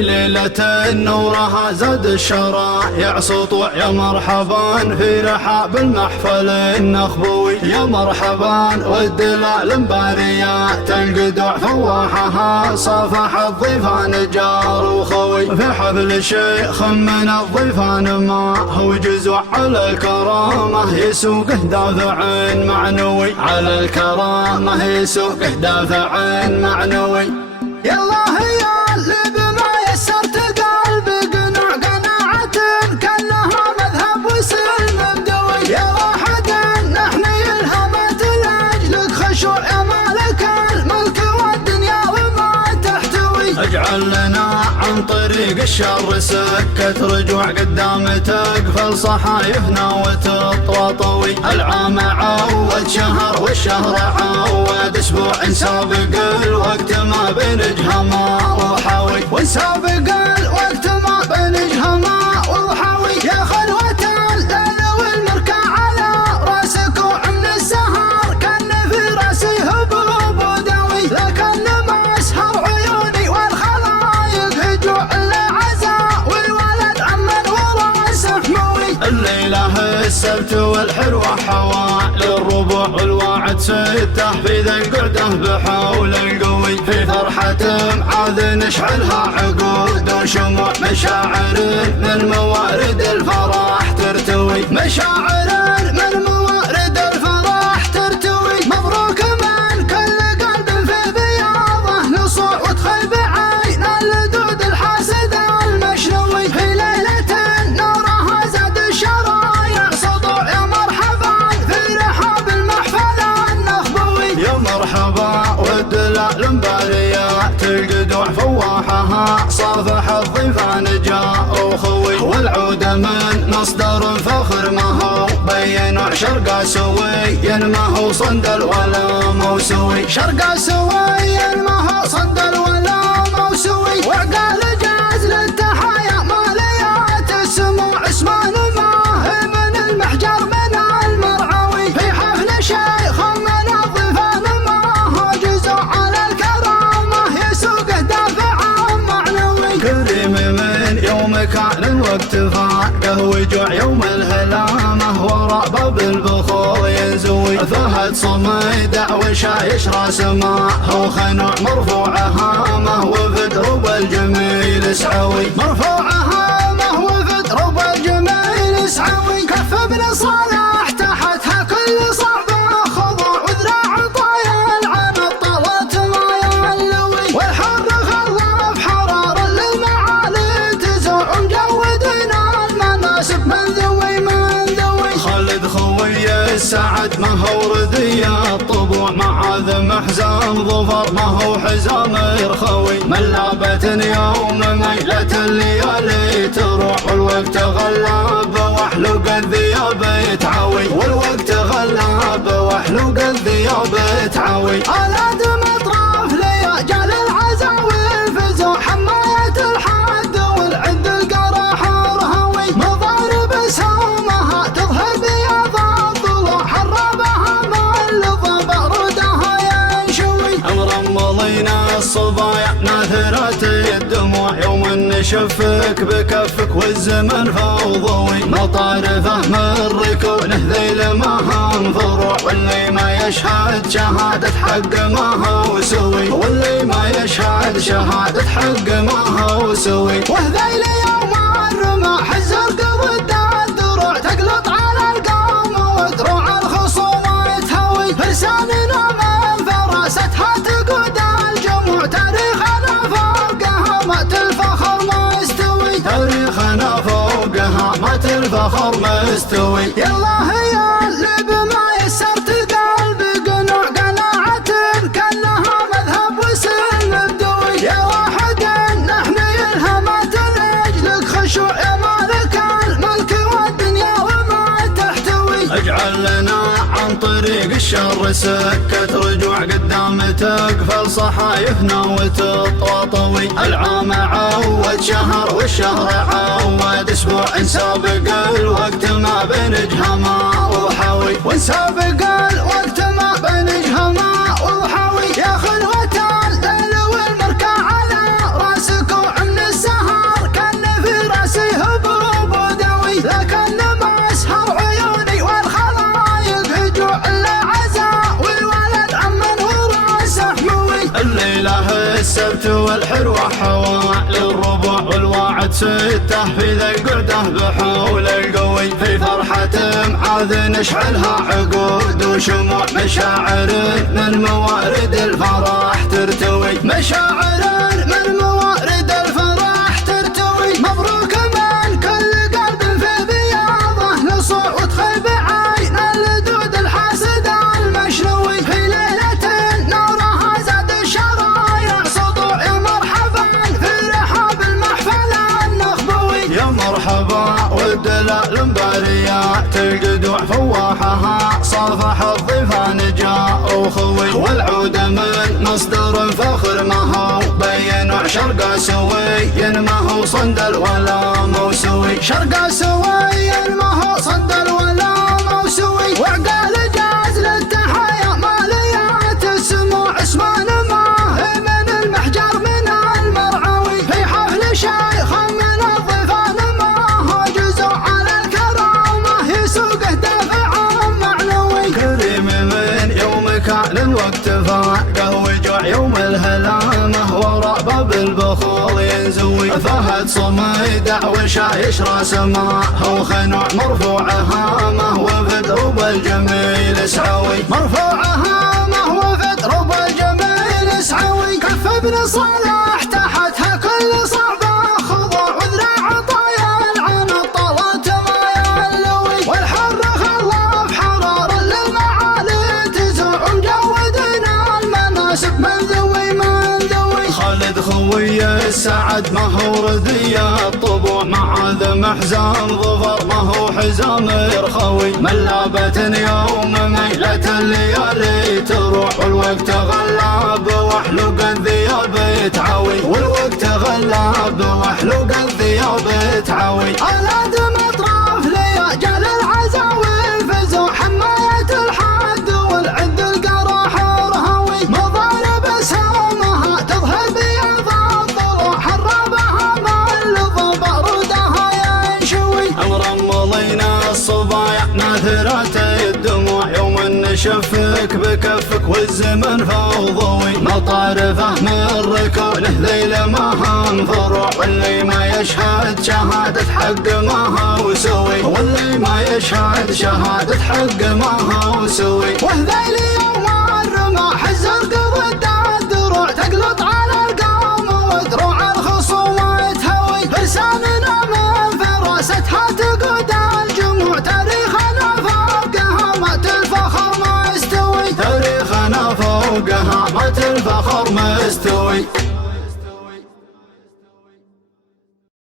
في ليلة نورها زاد الشرايع سطوع يا مرحبا في رحاب المحفل النخبوي يا مرحبا والدلال مباريات القدوع فواحها صافح الضيفان جار وخوي في حفل شيخ من الضيفان ما هو جزوع على الكرامة يسوقه دافع معنوي على الكرامة يسوقه دافع معنوي يلا يا اللي بما يسرت قلبي قنوع قناعة كأنها مذهب وسلم بدوي يا واحد نحن الهمت لأجلك خشوع يا مالك الملك والدنيا وما تحتوي اجعل لنا عن طريق الشر سكة رجوع قدام تقفل صحايفنا وتطوطوي العام عود شهر والشهر عود اسبوع سابق الوقت ما بنجها ما وحاوي وسابق الوقت ما بنجها ما وحاوي يا خلوة الليل والمركع على راسك وعمن السهر كان في راسي هبوب وداوي لكن ما اسهر عيوني والخلايق هجوع العزاء والولد عمن وراسه موي الليلة السبت والحلوة حوالي الربوع والواعد ستة في ذا القعدة بحول القوي في فرحة معاذ نشعلها عقود وشموع مشاعر من موارد الفرح ترتوي مشاعر من موارد الفرح ترتوي مبروك من كل قلب في بياضه نصوع وادخل بعين اللدود الحاسد المشنوي في ليلة نورها زاد الشرايع سطوع يا مرحبا في رحاب المحفل النخبوي يا مرحبا والدلال مباريات القدوع فواحها صافح الضيفان جاء وخوي والعود من مصدر فخر ما هو بين شرق سوي ما هو صندل ولا موسوي شرق سوي ما هو صندل ولا موسوي وعقال جاز للتحايا ماليات السموع اسمان ما من المحجر من المرعوي في حفل شيخ من الضيفان ما هو جزء على الكرامة يسوقه دافع معنوي كريم من يوم كان الوقت فاقه وجوع يوم الهلامة وراء باب البخور ينزوي فهد صميدع وشايش راس ماء وخنوع مرفوع هامه وفد رب الجميل سعوي مرفوع هامه وفد رب الجميل سعوي كف ابن صالح تحتها كل صعبة خضوع وذراع طايل عن الطلت ما يلوي والحر خلاف حرار للمعالي تزوع مجودنا المناسب من ذوي خالد خوي السعد ما هو ردية الطبوع معاذ محزام ظفر ما هو حزام رخوي ملابة يوم ميلة الليالي تروح والوقت غلاب واحلق الذياب تعوي والوقت غلاب واحلق الذياب تعوي آلات مطراف لياجال العزاوي الفزوع حماية الحد والعد القرح رهوي مضارب سهامها تظهر بياض الضلوع حرابها ملظى بردها ينشوي مرمضينا الصبايا ناثرات الدموع يوم نشفك بكفك والزمن فوضوي مطارفه من ركونه ذيل ما هم فروع واللي ما يشهد شهادة حق ما هو سوي واللي ما يشهد شهادة حق ما هو سوي وهذيل يوم الرماح الزرق ضد الدروع تقلط على القوم ودروع الخصوم تهوي فرساننا من فراستها تقود الجموع تاريخنا فوقها مات الفخر مستوي تاريخنا فوقها مات الفخر مستوي يلا يا اللي بما يسرت قلبي قنوع قناعة كأنها مذهب وسلم بدوي يا واحد نحن الهمت لأجلك خشوع يا مالك الملك والدنيا وما تحتوي اجعل لنا عن طريق الشر سكة رجوع قدام تقفل صحايفنا وتطوطوي العام عود شهر والشهر عود اسبوع سابق الوقت ما بنجها ما وحاوي وسابق الوقت ما بنجها ما وحاوي يا خلوة الليل والمركع على راسك وعمن السهر والحلوة حوالي الربع والواعد ستة في ذا القعدة بحول القوي في فرحة معاذ نشعلها عقود وشموع مشاعر من موارد الفرح ترتوي مشاعر من موارد الفرح ترتوي مبروك من كل قلب في بياضه لصوت خيب عين اللدود الحاسد المشنوي في ليلة نورها زاد الشرايع سطوع يا مرحبا في رحاب المحفل النخبوي يا مرحبا والدلال مباريات القدوع فواحها صافح الضيفان جاء وخوي والعود من مصدر فخر ما هو بين شرق سوي ما هو صندل ولا موسوي شرق سوي ما هو صندل ولا موسوي وعقال جاز للتحايا ماليات السموع اسمان ما هي من المحجر من المرعوي في حفل شيخ من الضيفان ما هو جزء على الكرامة يسوقه دافع معنوي كريم من يوم كان الوقت فاقه وجوع يوم الهلامة وراء باب البخور ينزوي فهد صميدع وشايش راس ماء وخنوع مرفوع هامه وفد رب الجميل اسعوي مرفوع هامه وفد رب الجميل اسعوي كف ابن صلاح تحتها كل صعبة خضوع وذراع طايا العن الطلات ما يلوي والحر خلاف حرار للمعالي تزوع مجودنا المناسب من ذوي من ذوي خالد خوي السعد ما هو ردية الطبوع معاذ محزام ظفر ما هو حزام يرخوي ملابة يوم ميلة الليالي تروح والوقت غلاب واحلق الثياب تعوي والوقت غلاب واحلق الثياب تعوي أولاد مطراف لياجل العزاوي فزوا حماية الحد والعد القراح رهوي مضارب سهامها تظهر بياض الضلوع حرابها من لظى بارودها ينشوي مرمضينا الصبايا ناثرات الدموع يوم نشفك بكفك والزمن فوضوي مطارفه من ركونه ذيل ما هم فروع واللي ما يشهد شهادة حق ما هو سوي واللي ما يشهد شهادة حق ما هو سوي وهذيل يوم الرماح الزرق ضد الدروع تقلط على القوم ودروع الخصوم تهوي فرساننا من فراستها تقود الجموع تاريخنا فوقها مات الفخر ما يستوي تاريخنا فوقها مات الفخر ما يستوي